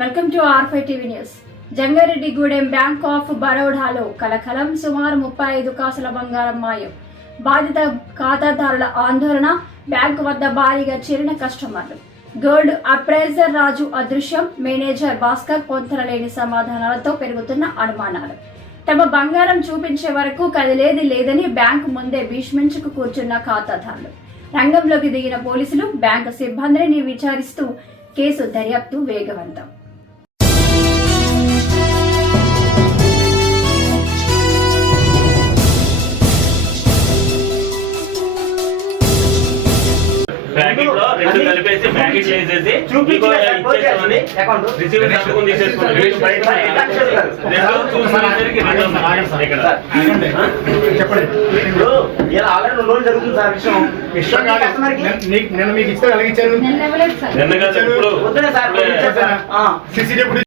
Welcome to R5 TV news. Jangareddygudem bank of బరోడాలో కలకలం. సుమారు 35 కాసుల బంగారం మాయం. బాధిత ఖాతాదారుల ఆందోళన. బ్యాంకు వద్ద భారీగా చేరిన కస్టమర్లు. గోల్డ్ అప్రైజర్ రాజు అదృశ్యం. మేనేజర్ భాస్కర్ పొంతనలేని సమాధానాలతో పెరుగుతున్న అనుమానాలు. తమ బంగారం చూపించే వరకు కదిలేది లేదని బ్యాంకు ముందే భీష్మించుకు కూర్చున్న ఖాతాదారులు. రంగంలోకి దిగిన పోలీసులు బ్యాంకు సిబ్బందిని విచారిస్తూ కేసు దర్యాప్తు వేగవంతం. ప్యాకెట్ లో రెండు కలిపేసి ప్యాకెట్ చేసేసి ఇచ్చేసామని రిసీవర్ సంతకం తీసేసుకున్నాం. నేను మీకు ఇస్తే కలిగించాను. నిన్న కాదు ఇప్పుడు